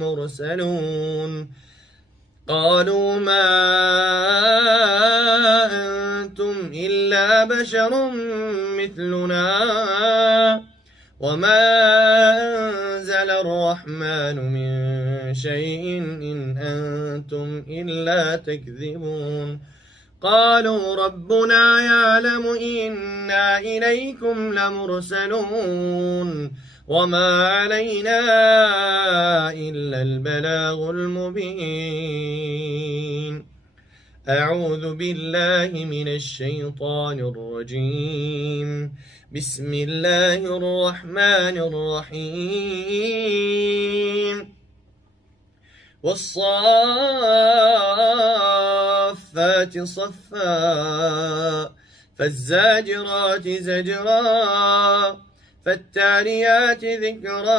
مرسلون قالوا ما أنتم إلا بشر مثلنا وما أنزل الرحمن من شيء إن أنتم إلا تكذبون قالوا ربنا يعلم إنا إليكم لمرسلون وما علينا إلا البلاغ المبين. أعوذ بالله من الشيطان الرجيم. بسم الله الرحمن الرحيم. والصافات صفا فالزاجرات زجرا فالتاليات ذكرا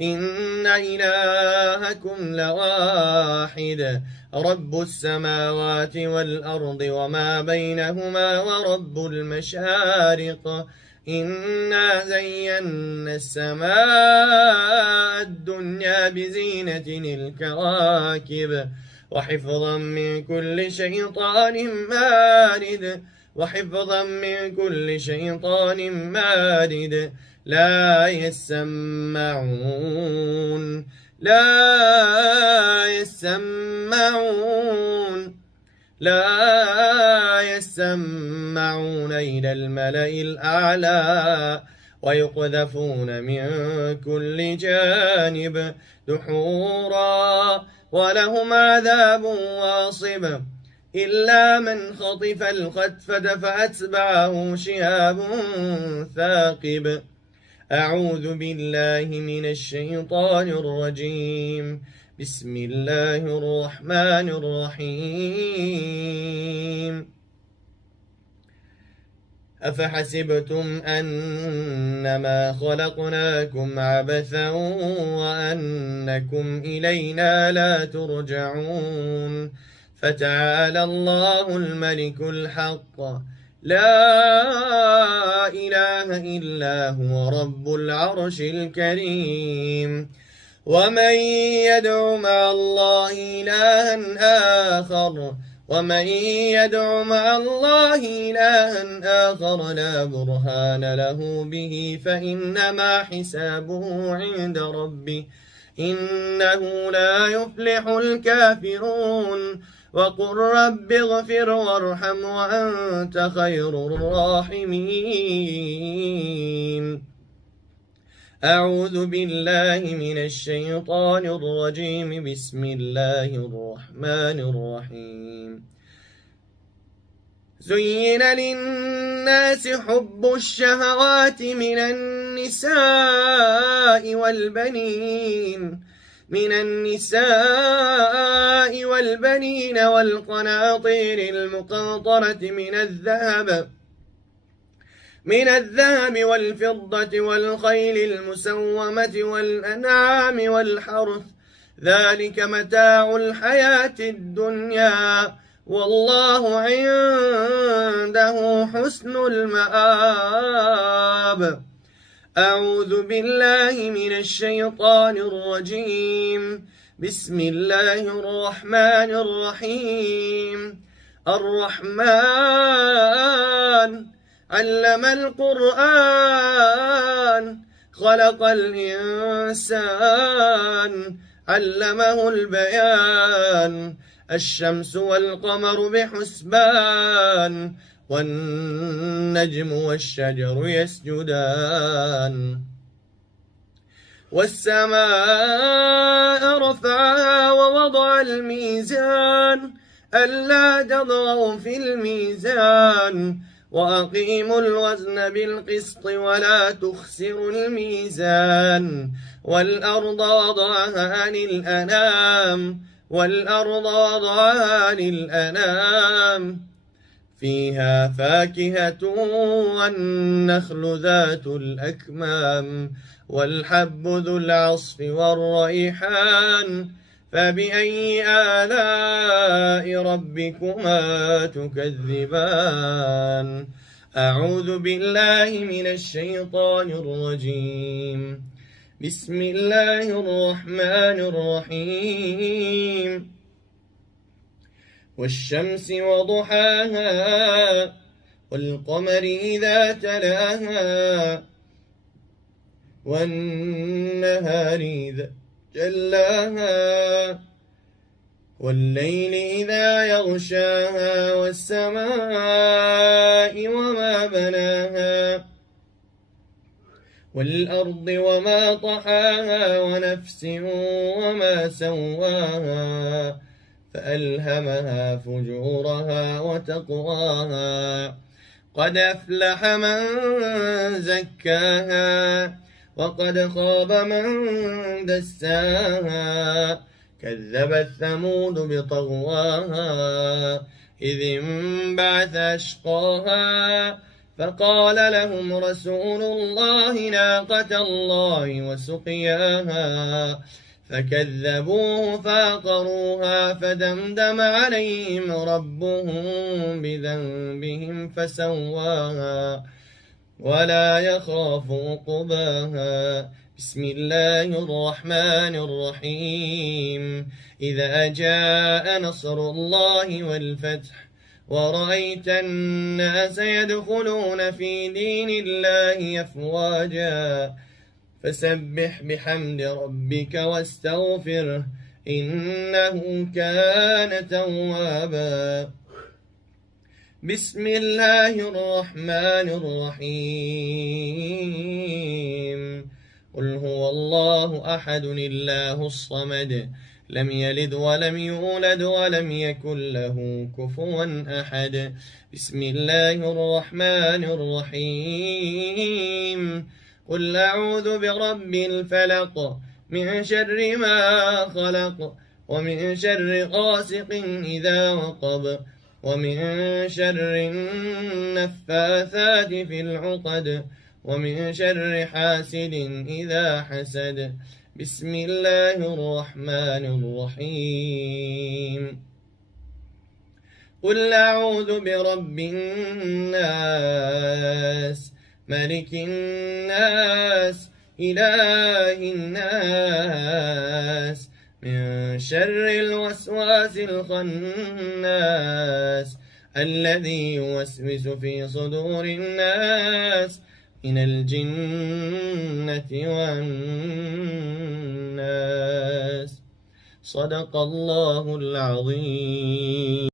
إن إلهكم لواحد رب السماوات والأرض وما بينهما ورب المشارق إنا زينا السماء الدنيا بزينة الكواكب وحفظا من كل شيطان مارد لا يسمعون إلى الملأ الأعلى ويقذفون من كل جانب دحورا ولهم عذاب واصب إلا من خطف الخطفة فأتبعه شهاب ثاقب. أعوذ بالله من الشيطان الرجيم. بسم الله الرحمن الرحيم. أفحسبتم أنما خلقناكم عبثا وأنكم إلينا لا ترجعون فتعالى الله الملك الحق لا إله إلا هو رب العرش الكريم. ومن يدع مع الله إلها آخر لا برهان له به فإنما حسابه عند ربه إنه لا يفلح الكافرون. وقل رب اغفر وارحم وأنت خير الراحمين. أعوذ بالله من الشيطان الرجيم. بسم الله الرحمن الرحيم. زين للناس حب الشهوات من النساء والبنين والقناطير المقنطرة من الذهب والفضة والخيل المسومة والأنعام والحرث ذلك متاع الحياة الدنيا والله عنده حسن المآب. أعوذ بالله من الشيطان الرجيم. بسم الله الرحمن الرحيم. الرحمن علم القرآن خلق الإنسان علمه البيان الشمس والقمر بحسبان والنجم والشجر يسجدان والسماء رفعها ووضع الميزان ألا تطغوا في الميزان وأقيموا الوزن بالقسط ولا تخسروا الميزان والأرض وضعها للأنام فيها فاكهة والنخل ذات الأكمام والحب ذو العصف والريحان فبأي آلاء ربكما تكذبان. أعوذ بالله من الشيطان الرجيم. بسم الله الرحمن الرحيم. والشمس وضحاها والقمر إذا تلاها والنهار إذا جلاها والليل إذا يغشاها والسماء وما بناها والأرض وما طحاها ونفس وما سواها فألهمها فجورها وتقواها قد أفلح من زكاها وقد خاب من دساها كذبت ثمود بطغواها إذ انبعث أشقاها فقال لهم رسول الله ناقة الله وسقياها فكذبوه فعقروها فدمدم عليهم ربهم بذنبهم فسواها ولا يخاف عقباها بسم الله الرحمن الرحيم إذا جاء نصر الله والفتح ورأيت الناس يدخلون في دين الله أفواجا فسبح بحمد ربك واستغفره إنه كان توابا بسم الله الرحمن الرحيم قل هو الله أحد الله الصمد لم يلد ولم يولد ولم يكن له كفوا أحد بسم الله الرحمن الرحيم قل أعوذ برب الفلق من شر ما خلق ومن شر غاسق إذا وقب ومن شر النفاثات في العقد ومن شر حاسد إذا حسد بسم الله الرحمن الرحيم قل أعوذ برب الناس ملك الناس إله الناس من شر الوسواس الخناس الذي يوسوس في صدور الناس من الجنة والناس صدق الله العظيم.